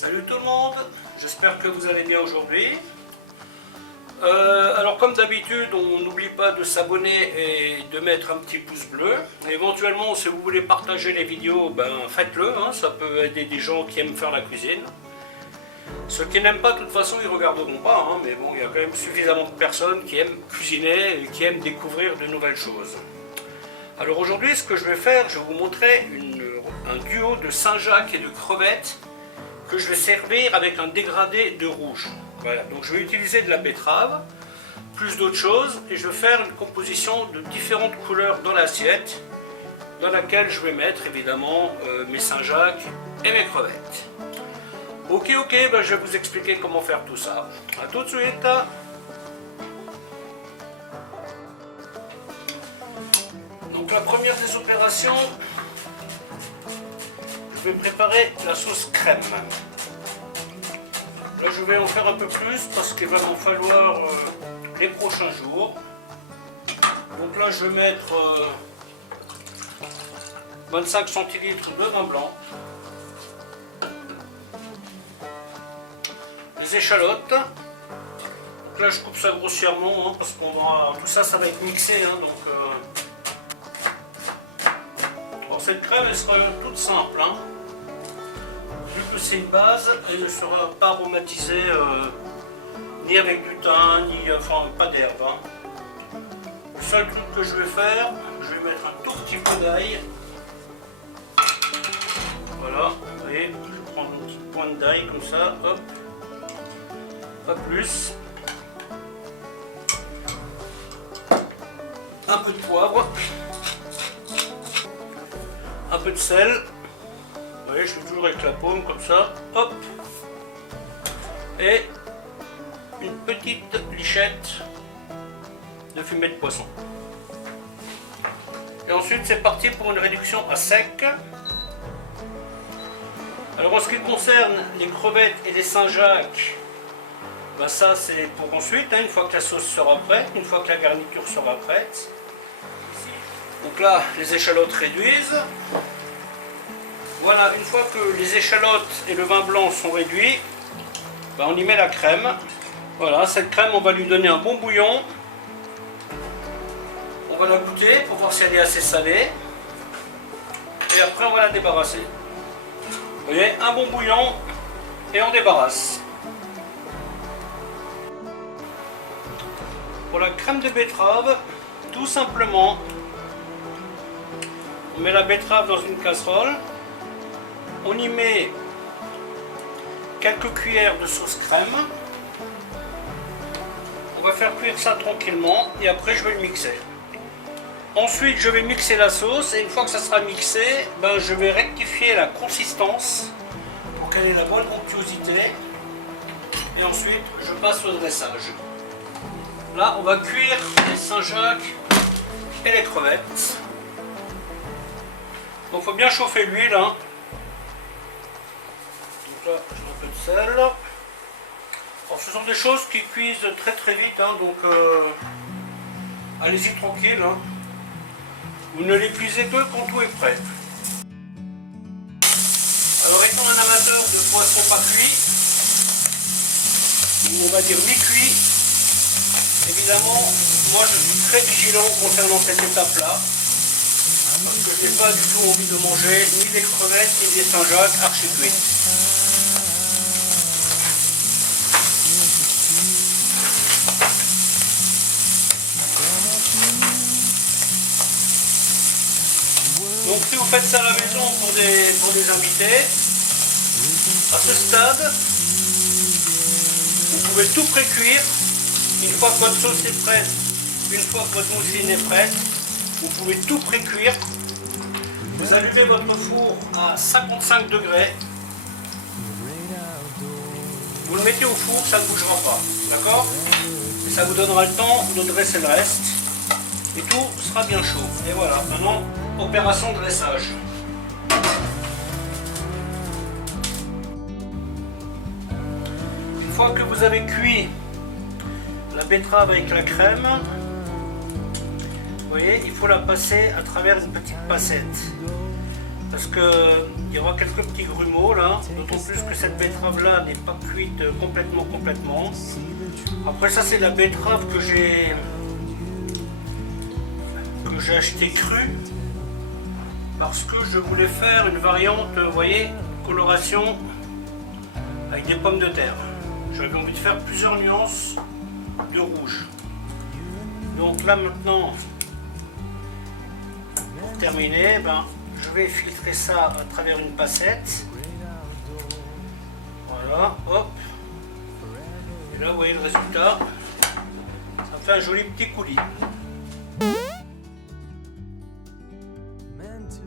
Salut tout le monde, j'espère que vous allez bien aujourd'hui. Alors comme d'habitude, on n'oublie pas de s'abonner et de mettre un petit pouce bleu. Éventuellement, si vous voulez partager les vidéos, faites-le, hein, ça peut aider des gens qui aiment faire la cuisine. Ceux qui n'aiment pas, de toute façon, ils ne regarderont pas, hein, mais bon, il y a quand même suffisamment de personnes qui aiment cuisiner et qui aiment découvrir de nouvelles choses. Alors aujourd'hui, ce que je vais faire, je vais vous montrer un duo de Saint-Jacques et de crevettes que je vais servir avec un dégradé de rouge. Voilà, donc je vais utiliser de la betterave, plus d'autres choses, et je vais faire une composition de différentes couleurs dans l'assiette, dans laquelle je vais mettre évidemment mes Saint-Jacques et mes crevettes. Ok, je vais vous expliquer comment faire tout ça. A tout de suite. Donc la première des opérations, je vais préparer la sauce crème. Là je vais en faire un peu plus parce qu'il va m'en falloir les prochains jours. Donc là je vais mettre 25 centilitres de vin blanc, les échalotes. Donc là je coupe ça grossièrement hein, parce qu'on va tout ça va être mixé hein, donc alors cette crème elle sera toute simple hein. Vu que c'est une base, elle ne sera pas aromatisée ni avec du thym, ni pas d'herbe. Hein. Le seul truc que je vais faire, je vais mettre un tout petit peu d'ail. Voilà, vous voyez, je prends une petite pointe d'ail comme ça, hop, pas plus. Un peu de poivre, un peu de sel. Vous voyez, je fais toujours avec la paume comme ça, hop, et une petite lichette de fumée de poisson. Et ensuite c'est parti pour une réduction à sec. Alors en ce qui concerne les crevettes et les Saint-Jacques, ça c'est pour ensuite, hein, une fois que la sauce sera prête, une fois que la garniture sera prête. Donc là les échalotes réduisent. Voilà, une fois que les échalotes et le vin blanc sont réduits, on y met la crème. Voilà, cette crème, on va lui donner un bon bouillon. On va la goûter pour voir si elle est assez salée. Et après, on va la débarrasser. Vous voyez, un bon bouillon et on débarrasse. Pour la crème de betterave, tout simplement, on met la betterave dans une casserole. On y met quelques cuillères de sauce crème. On va faire cuire ça tranquillement et après je vais le mixer. Ensuite je vais mixer la sauce et une fois que ça sera mixé, je vais rectifier la consistance pour qu'elle ait la bonne onctuosité. Et ensuite je passe au dressage. Là on va cuire les Saint-Jacques et les crevettes. Donc il faut bien chauffer l'huile. Hein. Là, je mets un peu de sel. Alors, ce sont des choses qui cuisent très vite, hein, donc allez-y tranquille. Hein. Vous ne les cuisez que quand tout est prêt. Alors, étant un amateur de poissons pas cuits, ou on va dire mi-cuit, évidemment, moi je suis très vigilant concernant cette étape-là, parce que je n'ai pas du tout envie de manger ni des crevettes ni des Saint-Jacques archi-cuites. Donc si vous faites ça à la maison pour des invités, à ce stade, vous pouvez tout pré-cuire. Une fois que votre sauce est prête, une fois que votre mousseline est prête, vous pouvez tout pré-cuire. Vous allumez votre four à 55 degrés. Vous le mettez au four, ça ne bougera pas. D'accord? Et ça vous donnera le temps de dresser le reste. Et tout sera bien chaud. Et voilà, maintenant, opération dressage. Une fois que vous avez cuit la betterave avec la crème, vous voyez, il faut la passer à travers une petite passette. parce qu'il y aura quelques petits grumeaux là, d'autant plus que cette betterave là n'est pas cuite complètement. Après ça c'est la betterave que j'ai acheté crue, parce que je voulais faire une variante, vous voyez, coloration avec des pommes de terre. J'avais envie de faire plusieurs nuances de rouge. Donc là maintenant, pour terminer, je vais filtrer ça à travers une passette. Voilà, hop. Et là vous voyez le résultat. Ça fait un joli petit coulis. Meant to